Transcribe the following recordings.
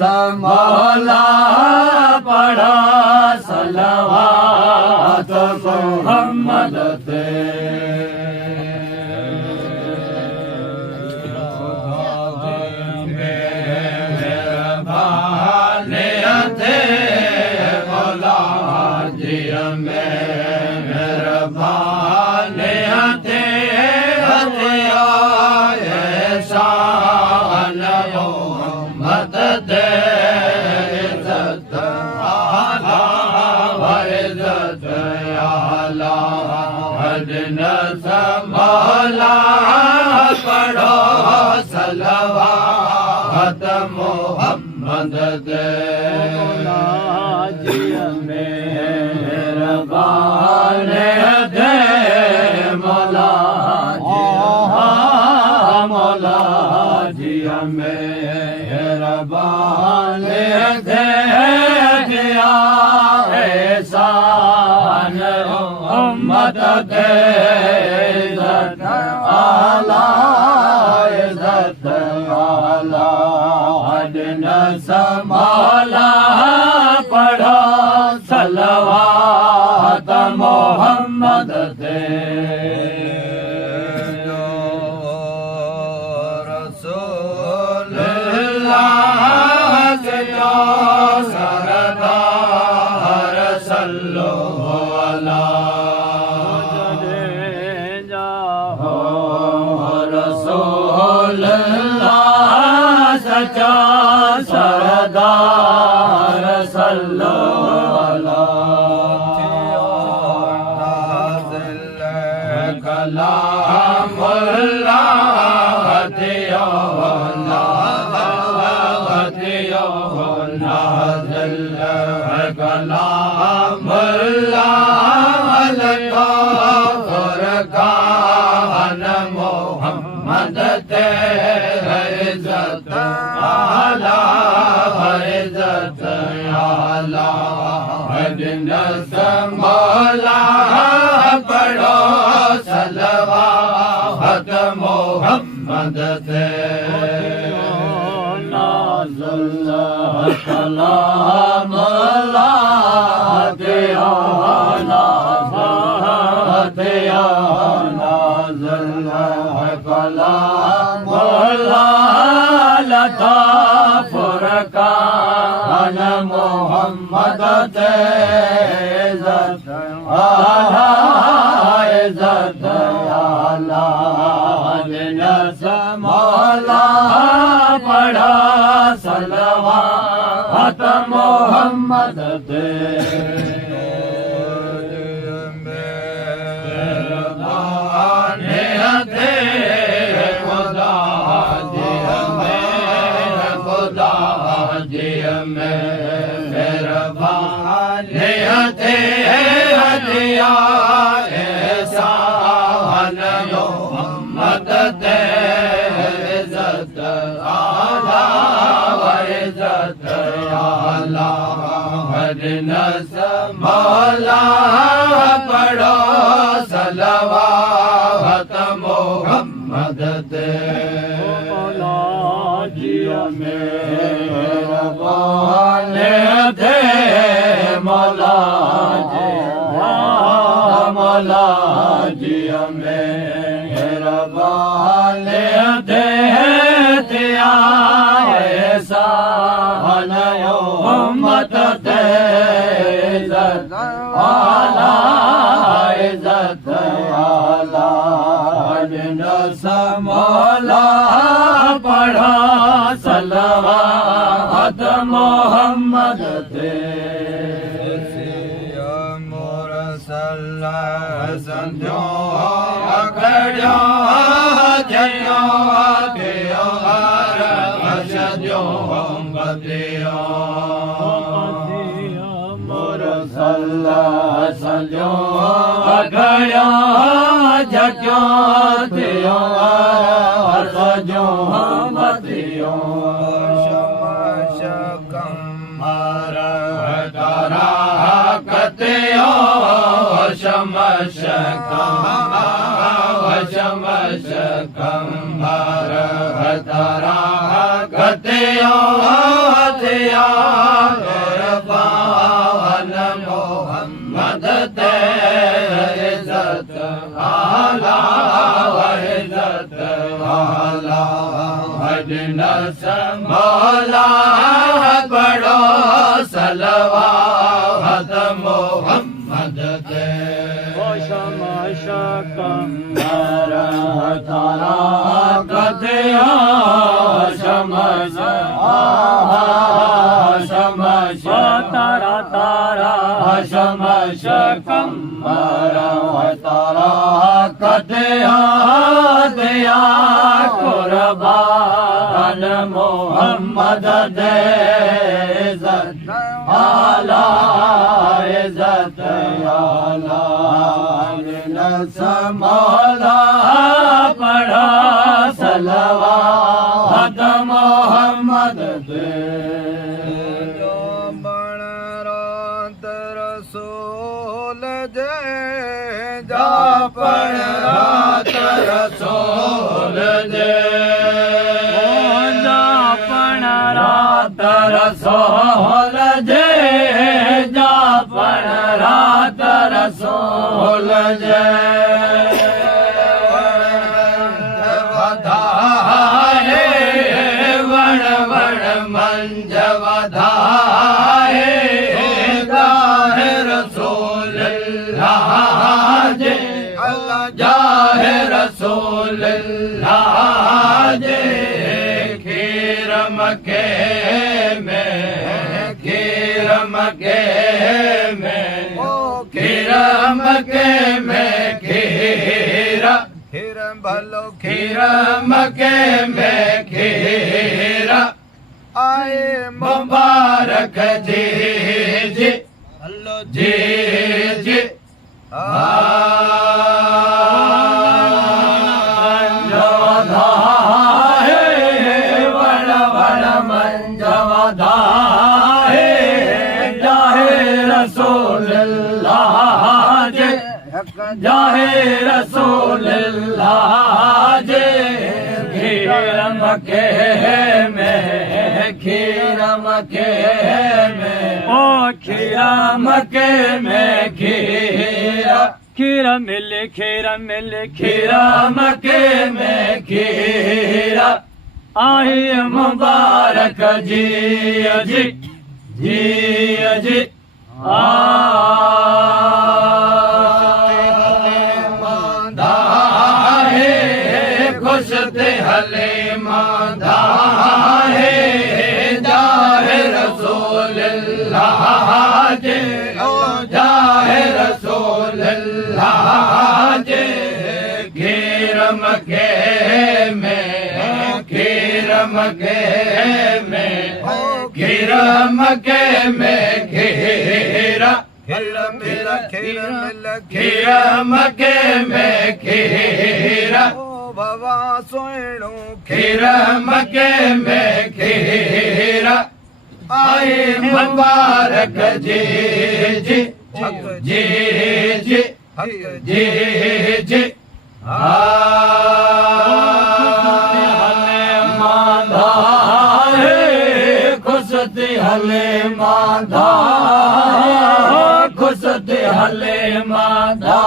समोला पढ़ा सलवात मोहम्मद ते समोला पढ़ो सलवात मोहम्मद दे मेहरबान दे मौला मौला जी मेहरबान दे एहसान मोहम्मद दे समोला पढ़ो सलवात मोहम्मद दे रसूल अल्लाह जो सरदार सल्लो अला रसूल सचा सरदार सल्लो अला कलामुल्लाह दियो नाज़िल कलामुल्लाह फुरकान मोहम्मद ते इज़्ज़त आला इज़्ज़त आला समोला पढ़ो सलवात मोहम्मद ते नाज़िल कलामुल्लाह दियो नाज़िल कलामुल्लाह लता फुरकान मोहम्मद ते इज़्ज़त आला इज़्ज़त आला समोला पढ़ा सलवात मोहम्मद ते इज़्ज़त आला इज़्ज़त आला मौला पढ़ो सलवात मोहम्मद ते मौला जी मेहरबान थे मौला जी मेहरबान थे ऐसा मोहम्मद ते इज्जत आला इज्जत आला मौला पढ़ा सलवात मोहम्मद ते मोर संध्यो अखड़ियो जयो दियो बदियो मोर संजो अखड़ियो जयो दियो सजो बदियो तारा कतियो शमश कम्भर तारा कतियो दिया पावन मोहम्मद ते इज्जत आला इज्जत आला मजनस मौला पढ़ो सलवात मोहम्मद ते शमश कम्भर तारा कतियो शमश शमश तारा तारा शमश कम्भर तारा कतियो दिया कुर्बान मोहम्मद दे इज्जत आला इज्जत आला मौला पढ़ा सलवात मोहम्मद दे बण रात रसूल जे जा पण रात रसूल जे जा पण रात रसूल जे जा पण रात रसूल जे वधाए वण वण मंज वधाए जाहे रसूल जे जाहे रसूल जे खीर मके में खीर मके में खीर मके में खीरा खीर भलो खीर मके में खीरा आए मुबारक जी जी हल्लो जी जी वण वण मंजवधाए जाहे रसूल जे जाहे रसूल जे खीर मके में खीर मके में ओ खीर मके में खीरा खीरा मिले खीरा मिले खीरा मके में खीरा आए मुबारक जी जी जी जी खुश ते हले मांधा है जाहे रसूल जे जाहे रसूल जे खीर मके में खीर मके में खीर मके में खीरा खीर मिला खीर मके में खीरा भवा सोणो खीर मके में खीरा आए मुबारक जी जी जी जी जी जी मांधा है खुशते हले मांधा खुशते हले मांधा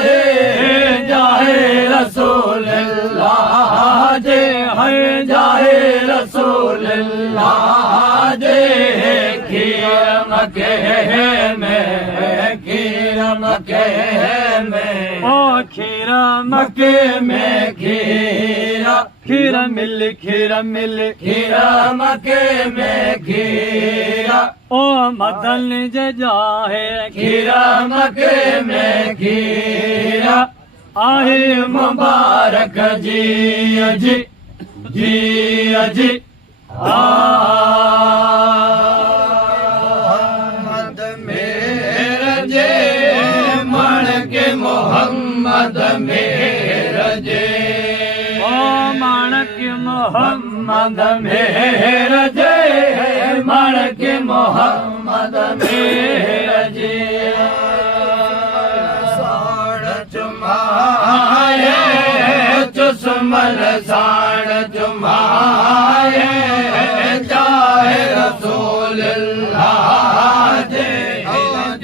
है जाहे रसूल अल्लाह जे है जाहे रसूल अल्लाह जे खीर मके में खीर मके में ओ खीरा मके में खीरा खीरा मिल खीरा मिल खीरा मके में खीरा ओ मदन जे जाहे खीरा मके में खीरा आहे मुबारक जी जी जी जी मोहम्मद मेरा जे मण के मोहम्मद मेरा जे ओ मण के मोहम्मद मेरा जे मण के मोहम्मद मेरा जे साड़ चुमाए चुस्मल साड़ चुमाए जाए रसूल अल्लाह जे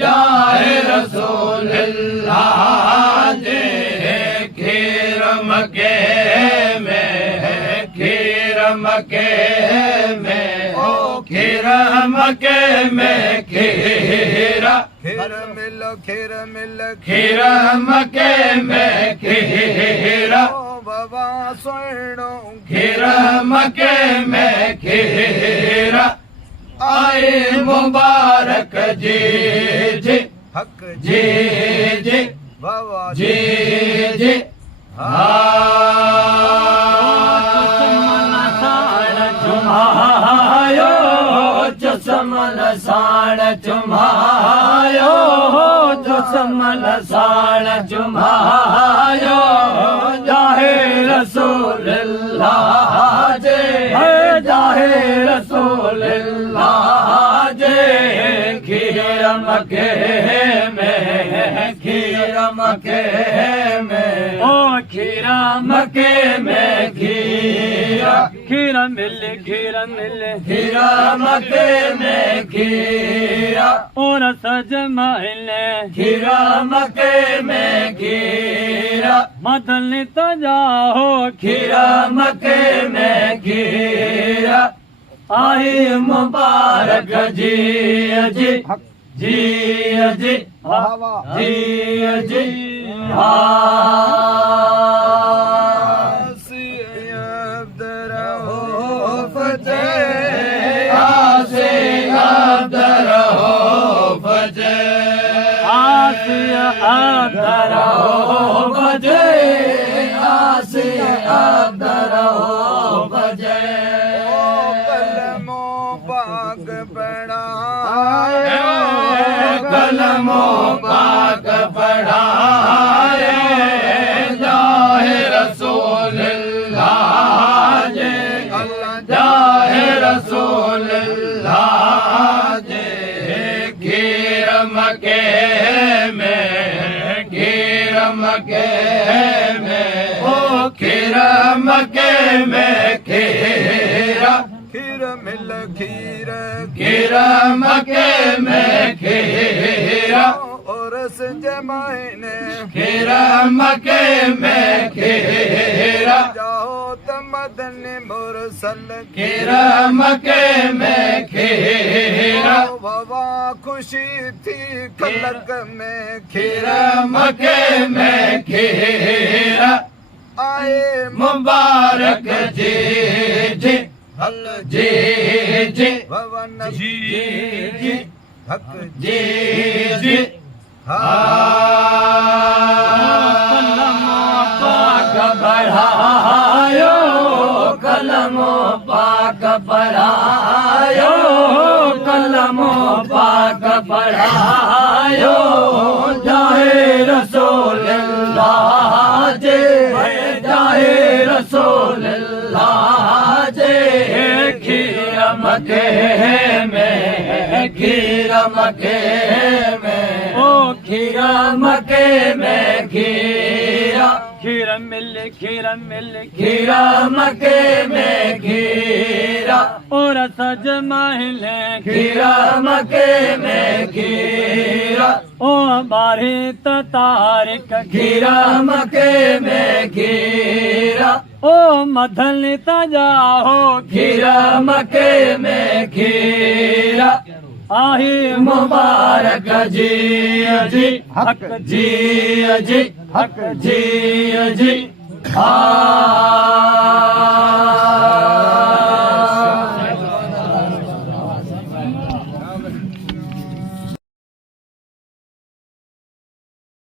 जाए रसूल अल्लाह जे खीर मके में खीर मके में ओ खीर मके में खीरा खीर मिल खीर मिल खीर मके में खीरा बाबा सोनो खीर मके में खीरा आए मुबारक जी जी हक जी जी बाबा जी जी चुमायो चुस्मल साण चुमायो चुस्मल साण चुमायो जाहे रसूल अल्लाह जे जाहे रसूल अल्लाह जे खीर मके में खीर मके में ओ खीरा मके में खीरा खीरा मिल खीरा मिल खीरा मके में खीरा और सज महले खीरा मके में खीरा मदन तो जाओ खीरा मके में खीरा आए मुबारक जी जी जी जी जी जी कलमो पाक पढ़ाए जाहे रसूल अल्लाह जे जाहे रसूल अल्लाह जे खीर मके में खीर मके में ओ खीर मके में खीरा खीर मिल खीर खीर मके में खीरा और जमाने खीर मके में खीरा जाओ तमदन मुरसल खीर मके में खीरा बाबा खुशी थी खलक में खीर मके में खीरा आए मुबारक जी जी हक जी जी भवन जी जी हक जी जी कलमो पाक बढ़ायो कलमो पाक बढ़ायो कलमो पाक बढ़ायो जाहे रसूल अल्लाह जे जाहे रसूल अल्लाह जे खीर मके में खीरा मके में ओ खीरा मके में खीरा खीरा मिल खीरा मके में खीरा और सज महले खीरा मके में खीरा ओ बारे तारिक खीरा मके में खीरा ओ मधल तजाहो खीरा मके में खीरा आहे मुबारक जी हक जी हक जी